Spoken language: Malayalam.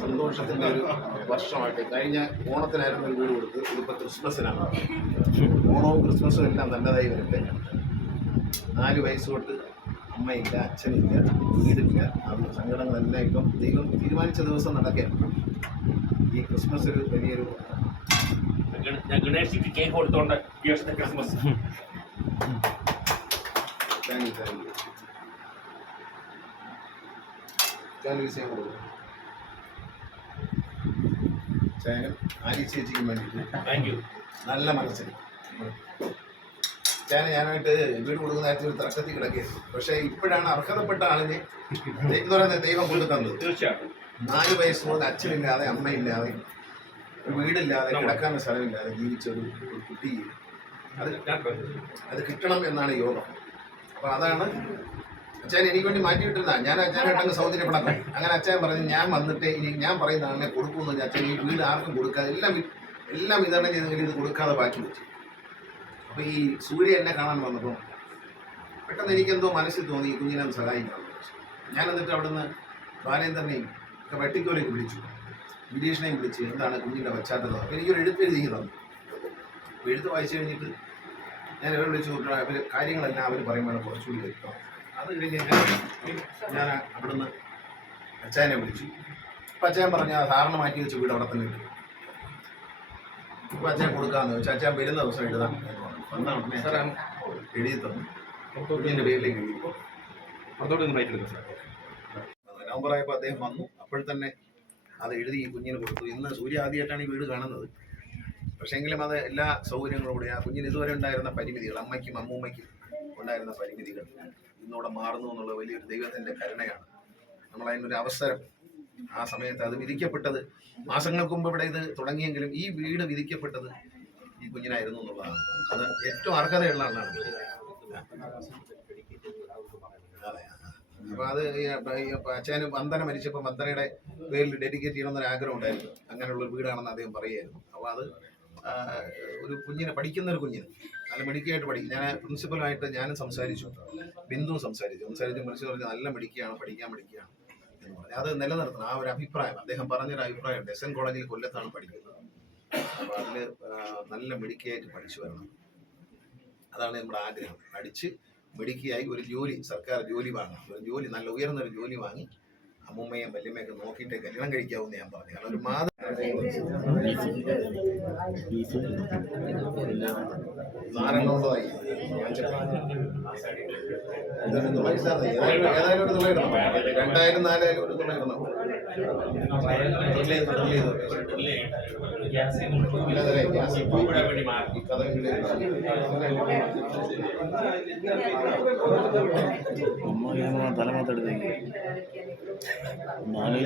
സന്തോഷത്തിന്റെ ഒരു വർഷമായിട്ട് കഴിഞ്ഞ ഓണത്തിനായിരുന്നു ഒരു വീട് കൊടുത്ത് ഇതിപ്പോൾ ക്രിസ്മസിനാണ്. ഓണവും ക്രിസ്മസും എല്ലാം നല്ലതായി വരട്ടെ. നാല് വയസ്സ് തൊട്ട് അമ്മയില്ല അച്ഛനില്ല വീടില്ല. അവരുടെ സങ്കടങ്ങളെല്ലാം ഇപ്പം ദൈവം തീരുമാനിച്ച ദിവസം നടക്കുകയാണ്. ഈ ക്രിസ്മസ് ഒരു വലിയൊരു ഞാൻ കേക്ക് കൊടുത്തോണ്ട് ഈ വർഷത്തെ Christmas. Thank you thank you ഞാൻ വിഷയം കൊടുക്കും. ചേനം ആലി ചേച്ചിക്ക് വേണ്ടിയിട്ട്. താങ്ക് യു നല്ല മനസ്സിൽ ഞാൻ ഞാനായിട്ട് വീട് കൊടുക്കുന്ന ഒരു തർക്കത്തിൽ കിടക്കുകയാണ് പക്ഷേ ഇപ്പോഴാണ് അർഹതപ്പെട്ട ആളിനെ എന്ന് പറയുന്നത് ദൈവം കൊണ്ട് തന്നത്. തീർച്ചയായിട്ടും. നാല് വയസ്സ് മുതൽ അച്ഛനില്ലാതെ അമ്മയില്ലാതെ ഒരു വീടില്ലാതെ കിടക്കാൻ സ്ഥലമില്ലാതെ ജീവിച്ച ഒരു കുട്ടി. അത് അത് കിട്ടണം എന്നാണ് യോഗം. അപ്പോൾ അതാണ് അച്ഛൻ എനിക്ക് വേണ്ടി മാറ്റിയിട്ടിരുന്ന ഞാൻ അച്ഛനായിട്ടങ്ങ് സൗകര്യപ്പെടാൻ അങ്ങനെ അച്ഛൻ പറഞ്ഞു ഞാൻ വന്നിട്ട് ഇനി ഞാൻ പറയുന്ന ആളിനെ കൊടുക്കുമെന്ന് അച്ഛൻ ഈ വീട് ആർക്കും കൊടുക്കാതെ എല്ലാം എല്ലാം വിതരണം ചെയ്തെങ്കിൽ ഇത് കൊടുക്കാതെ ബാക്കി വെച്ചു. അപ്പോൾ ഈ സൂര്യ എന്നെ കാണാൻ വന്നപ്പോൾ പെട്ടെന്ന് എനിക്കെന്തോ മനസ്സിൽ തോന്നി ഈ കുഞ്ഞിനെ ഒന്ന് സഹായിക്കണം. ഞാൻ എന്നിട്ട് അവിടുന്ന് ബാലേന്ദ്രനെയും ഒക്കെ വെട്ടിക്കോലേക്ക് വിളിച്ചു. ഗിരീഷിനെയും വിളിച്ച് എന്താണ് കുഞ്ഞിന്റെ പശ്ചാത്തലം? അപ്പോൾ എനിക്കൊരു എഴുത്ത് എഴുതി തന്നു. എഴുത്ത് വായിച്ചു കഴിഞ്ഞിട്ട് ഞാൻ ഇവരെ വിളിച്ചു അവർ കാര്യങ്ങളെല്ലാം അവർ പറയുമ്പോൾ കുറച്ചുകൂടി വ്യക്തം അത് കഴിഞ്ഞ് ഞാൻ അവിടുന്ന് അച്ചായനെ വിളിച്ചു. അപ്പം അച്ചായൻ പറഞ്ഞ സാറിന് മാറ്റി വെച്ച് വീട് അവിടെ തന്നെ ഇട്ടു. അപ്പം അച്ഛൻ കൊടുക്കാമെന്ന് വെച്ചാൽ അച്ഛൻ വരുന്ന ദിവസം എഴുതാം എന്ന് പറഞ്ഞു. വന്ന ഉടനെ അച്ഛൻ എഴുതി തന്നു കുഞ്ഞിന്റെ പേരിലേക്ക് എഴുതി പുറത്തോട്ട് നിന്ന് ബൈക്ക് എടുക്കാം സാർ നവംബർ ആയപ്പോൾ അദ്ദേഹം വന്നു. അപ്പോൾ തന്നെ അത് എഴുതി ഈ കുഞ്ഞിന് കൊടുത്തു. ഇന്ന് സൂര്യ ആദ്യമായിട്ടാണ് ഈ വീട് കാണുന്നത്. പക്ഷേങ്കിലും അത് എല്ലാ സൗകര്യങ്ങളോടെ ആ കുഞ്ഞിന് ഇതുവരെ ഉണ്ടായിരുന്ന പരിമിതികൾ അമ്മയ്ക്കും അമ്മൂമ്മയ്ക്കും ഉണ്ടായിരുന്ന പരിമിതികൾ ഇന്നോടെ മാറുന്നു എന്നുള്ള വലിയൊരു ദൈവത്തിന്റെ കരുണയാണ്. നമ്മൾ അതിനൊരു അവസരം ആ സമയത്ത് അത് വിധിക്കപ്പെട്ടത്. മാസങ്ങൾക്ക് മുമ്പ് ഇവിടെ ഇത് തുടങ്ങിയെങ്കിലും ഈ വീട് വിധിക്കപ്പെട്ടത് ഈ കുഞ്ഞിനായിരുന്നു എന്നുള്ളതാണ്. അത് ഏറ്റവും അർഹതയുള്ള ആളാണ്. അപ്പൊ അത് ഈ അച്ഛന് വന്ദന മരിച്ചപ്പോൾ വന്ദനയുടെ പേരിൽ ഡെഡിക്കേറ്റ് ചെയ്യണമെന്നൊരു ആഗ്രഹം ഉണ്ടായിരുന്നു അങ്ങനെയുള്ള ഒരു വീടാണെന്ന് അദ്ദേഹം പറയുമായിരുന്നു അപ്പോൾ അത് ഒരു കുഞ്ഞിനെ പഠിക്കുന്ന ഒരു കുഞ്ഞിന്. നല്ല മെഡിക്കായിട്ട് പഠിക്കും. ഞാൻ പ്രിൻസിപ്പലായിട്ട് ഞാനും സംസാരിച്ചു. ബിന്ദു സംസാരിച്ചു. സംസാരിച്ച് പ്രിൻസിപ്പൽ പറഞ്ഞു നല്ല മെഡിക്കാണ് പഠിക്കാൻ പഠിക്കുകയാണ് എന്ന് പറഞ്ഞു. അത് നിലനിർത്തണം. ആ ഒരു അഭിപ്രായം. അദ്ദേഹം പറഞ്ഞൊരു അഭിപ്രായമുണ്ട് എസ് എൻ കോളേജിൽ കൊല്ലത്താണ് പഠിക്കുന്നത്. അതിൽ നല്ല മിടുക്കിയായിട്ട് പഠിച്ചു വരണം അതാണ് നമ്മുടെ ആഗ്രഹം പഠിച്ച് മിടുക്കിയായി ഒരു ജോലി സർക്കാർ ജോലി വാങ്ങണം ഒരു ജോലി നല്ല ഉയർന്ന ഒരു ജോലി വാങ്ങി അമ്മൂമ്മയും വല്യമ്മയൊക്കെ നോക്കിയിട്ട് കല്യാണം കഴിക്കാവുന്ന ഞാൻ പറഞ്ഞു കാരണം ഒരു മാത നാലെണ്ണമുള്ളതായി ഞാൻ ഇതൊരു തുള ഇട്ടാൽ മതി. ഏതായാലും ഏതായാലും ഒരു തുള ഇടണം. രണ്ടായാലും നാലായാലും ഒരു തുള ഇടണം. തുള്ളി ചെയ്ത് തുള്ളി ചെയ്ത്. ഇല്ലാതെ ഗ്യാസ് ഇപ്പൊ ഈ കഥ അമ്മ തല മാത്രം എടുത്തേക്ക്. നാല്